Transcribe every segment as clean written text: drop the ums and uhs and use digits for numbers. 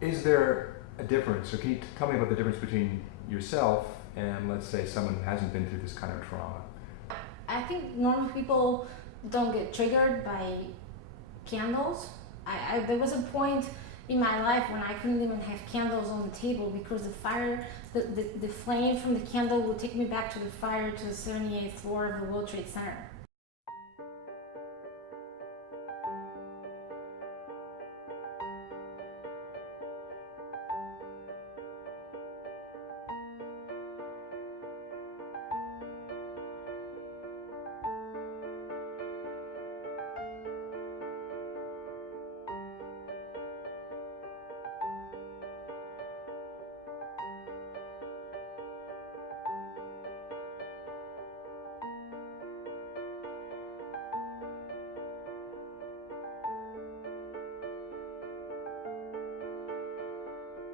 Is there a difference, or can you tell me about the difference between yourself and, let's say, someone who hasn't been through this kind of trauma? I think normal people don't get triggered by candles. There was a point in my life when I couldn't even have candles on the table because the fire, the flame from the candle would take me back to the fire to the 78th floor of the World Trade Center.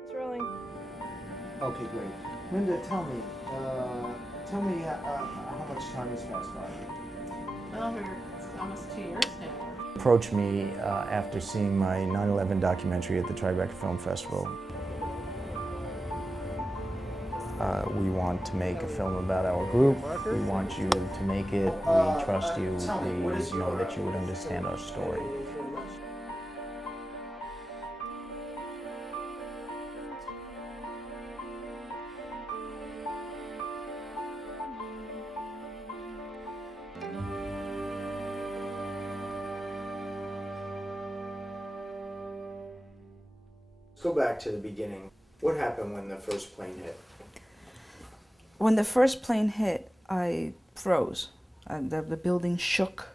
It's rolling. Okay, great. Linda, tell me how much time has passed by? Well, it's almost 2 years now. Approached me after seeing my 9/11 documentary at the Tribeca Film Festival. We want to make a film about our group. We want you to make it. We trust you. We know that you would understand our story. Let's go back to the beginning. What happened when the first plane hit? When the first plane hit, I froze. The building shook.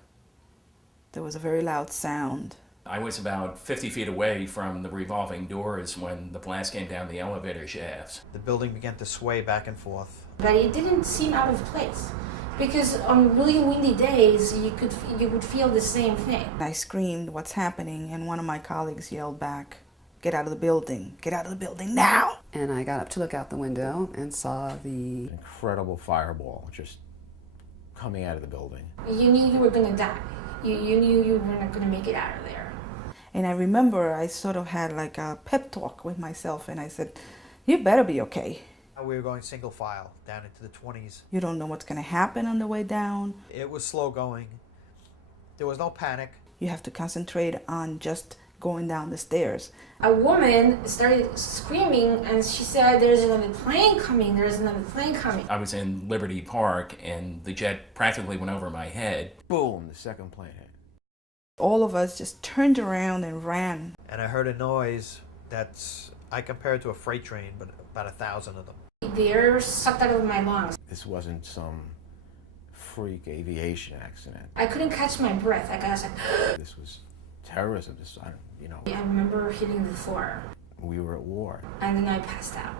There was a very loud sound. I was about 50 feet away from the revolving doors when the blast came down the elevator shafts. The building began to sway back and forth. But it didn't seem out of place because on really windy days you would feel the same thing. I screamed, "What's happening?" And one of my colleagues yelled back, "Get out of the building! Get out of the building now!" And I got up to look out the window and saw the incredible fireball just coming out of the building. You knew you were going to die. You knew you were not going to make it out of there. And I remember I sort of had like a pep talk with myself, and I said, "You better be okay. We were going single file down into the 20s. You don't know what's going to happen on the way down. It was slow going. There was no panic. You have to concentrate on just going down the stairs." A woman started screaming and she said, "There's another plane coming, there's another plane coming." I was in Liberty Park and the jet practically went over my head. Boom, the second plane hit. All of us just turned around and ran. And I heard a noise that's, I compare it to a freight train, but about 1,000 of them. The air sucked out of my lungs. This wasn't some freak aviation accident. I couldn't catch my breath. I was like, This was terrorism. I remember hitting the floor. We were at war. And then I passed out.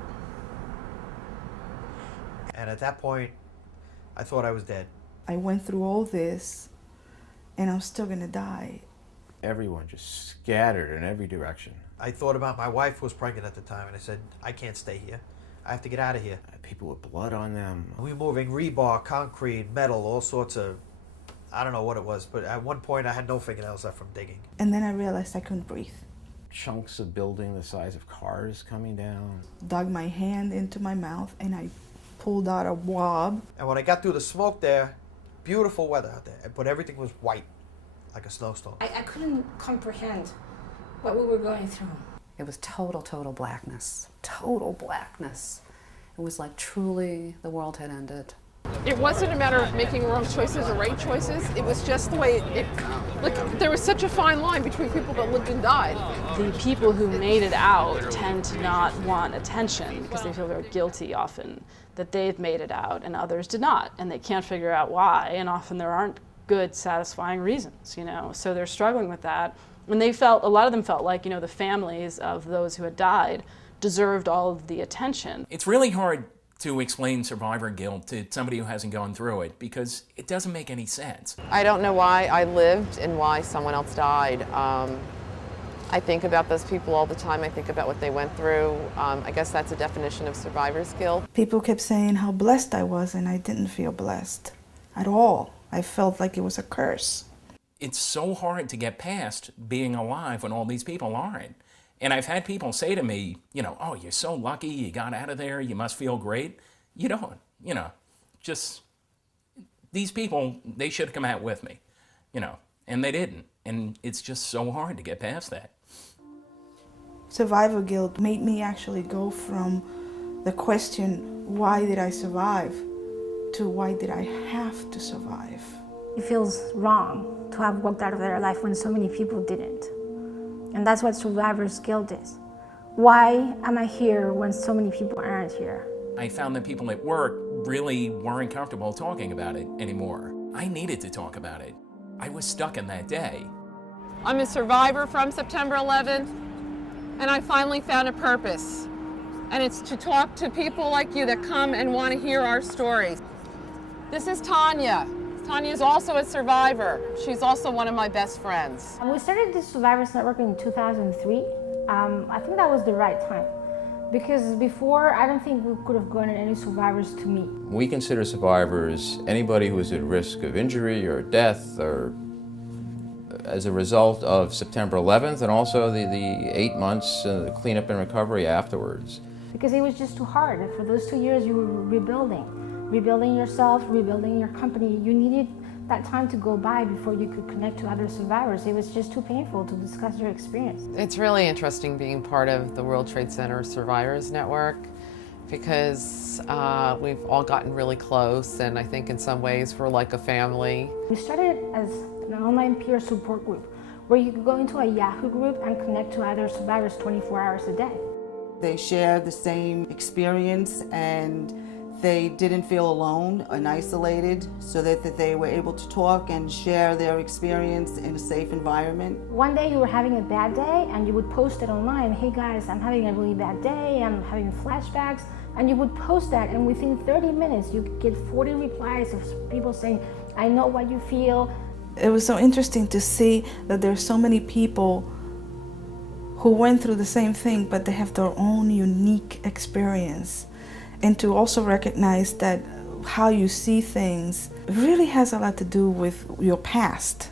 And at that point, I thought I was dead. I went through all this, and I'm still gonna die. Everyone just scattered in every direction. I thought about my wife who was pregnant at the time, and I said, I can't stay here. I have to get out of here. People with blood on them. We were moving rebar, concrete, metal, all sorts of, I don't know what it was, but at one point I had no fingernails left from digging. And then I realized I couldn't breathe. Chunks of building the size of cars coming down. Dug my hand into my mouth and I pulled out a wad. And when I got through the smoke there, beautiful weather out there, but everything was white, like a snowstorm. I couldn't comprehend what we were going through. It was total blackness. Total blackness. It was like truly the world had ended. It wasn't a matter of making wrong choices or right choices. It was just the way there was such a fine line between people that lived and died. The people who made it out tend to not want attention because they feel very guilty often that they've made it out and others did not. And they can't figure out why, and often there aren't good, satisfying reasons, So they're struggling with that. And a lot of them felt like, the families of those who had died deserved all of the attention. It's really hard to explain survivor guilt to somebody who hasn't gone through it because it doesn't make any sense. I don't know why I lived and why someone else died. I think about those people all the time. I think about what they went through. I guess that's a definition of survivor's guilt. People kept saying how blessed I was, and I didn't feel blessed at all. I felt like it was a curse. It's so hard to get past being alive when all these people aren't. And I've had people say to me, you know, oh, you're so lucky you got out of there, you must feel great. You don't, you know, just these people, they should have come out with me, you know, and they didn't. And it's just so hard to get past that. Survivor guilt made me actually go from the question, why did I survive, to why did I have to survive? It feels wrong to have walked out of their life when so many people didn't. And that's what survivor's guilt is. Why am I here when so many people aren't here? I found that people at work really weren't comfortable talking about it anymore. I needed to talk about it. I was stuck in that day. I'm a survivor from September 11th, and I finally found a purpose. And it's to talk to people like you that come and want to hear our stories. This is Tanya. Tanya is also a survivor. She's also one of my best friends. We started the Survivors Network in 2003. I think that was the right time. Because before, I don't think we could have gotten any survivors to meet. We consider survivors anybody who is at risk of injury or death or as a result of September 11th and also the 8 months cleanup and recovery afterwards. Because it was just too hard. For those 2 years, you were rebuilding yourself, rebuilding your company. You needed that time to go by before you could connect to other survivors. It was just too painful to discuss your experience. It's really interesting being part of the World Trade Center Survivors Network because we've all gotten really close, and I think in some ways we're like a family. We started as an online peer support group where you could go into a Yahoo group and connect to other survivors 24 hours a day. They shared the same experience and they didn't feel alone and isolated, so that they were able to talk and share their experience in a safe environment. One day you were having a bad day and you would post it online, hey guys, I'm having a really bad day, I'm having flashbacks, and you would post that, and within 30 minutes you could get 40 replies of people saying, I know what you feel. It was so interesting to see that there's so many people who went through the same thing, but they have their own unique experience. And to also recognize that how you see things really has a lot to do with your past.